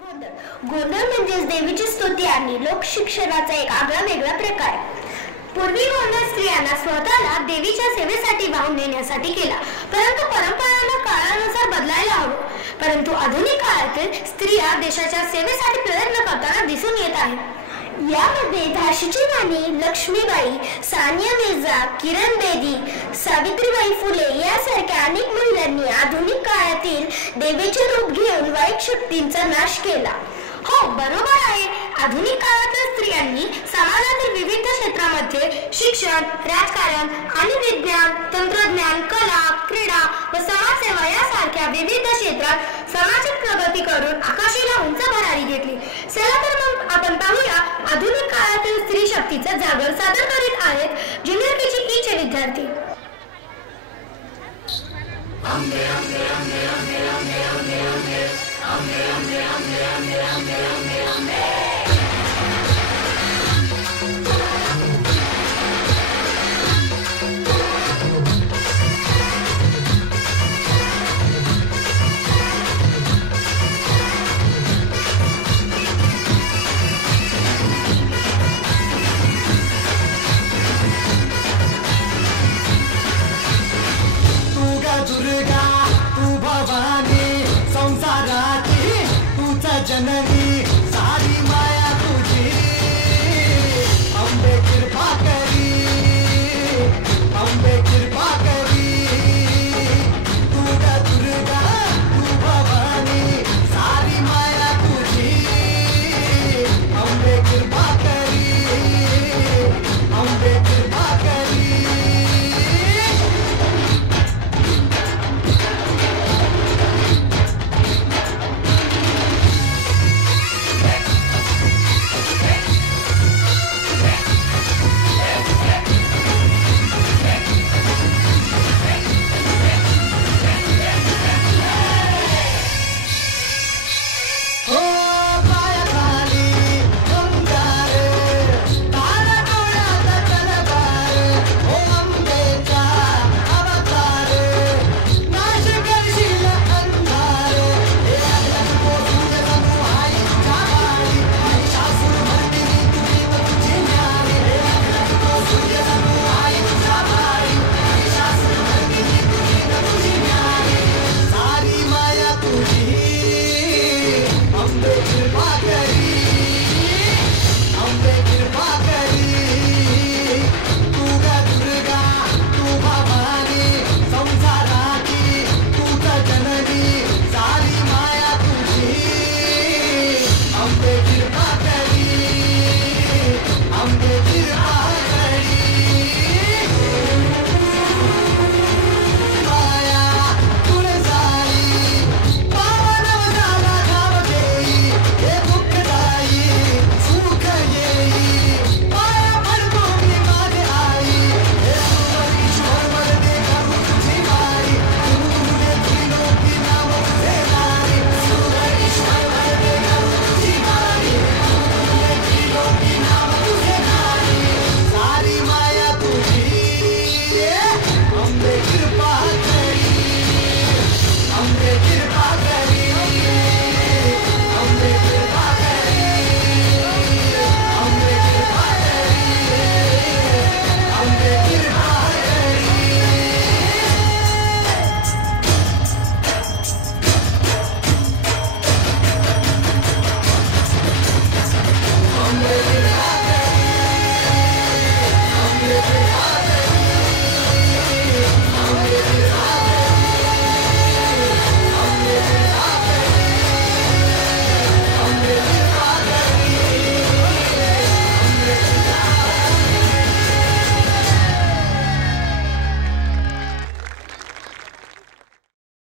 गोंधळ म्हणजे देवीची स्तुती आणि लोकशिक्षणाचा एक आगळा वेगळा प्रकार. पूर्वी गोंधळ स्त्रियांना स्वतःला देवीच्या सेवेसाठी वाहून नेण्यासाठी केला, परंतु परंपरांना काळानुसार बदलायला हवं. परंतु आधुनिक काळातील स्त्रिया देशाच्या सेवेसाठी प्रयत्न करताना दिसून येत आहेत. यामध्ये झाशीची राणी लक्ष्मीबाई, सानिया मिर्झा, किरण बेदी, सावित्रीबाई फुले यासारख्या अनेक महिलांनी आधुनिक काळातील देवीचे रूप घेऊन वाईट शक्तींचा नाश केला. हो, बरोबर आहे. आधुनिक काळातील स्त्रियांनी समाजातील विविध क्षेत्रामध्ये शिक्षण, राजकारण आणि विज्ञान, तंत्रज्ञान, कला, क्रीडा व समाजसेवा यासारख्या विविध क्षेत्रात सामाजिक प्रगती करून आकाशीला उंच भरारी घेतली. चला तर मग आपण पाहूया आधुनिक काळातील स्त्री शक्तीचा जागर सादर करीत आहेत ज्युनियर केजी चे विद्यार्थी. दुर्गा तू भवानी संसाराची तूच जननी.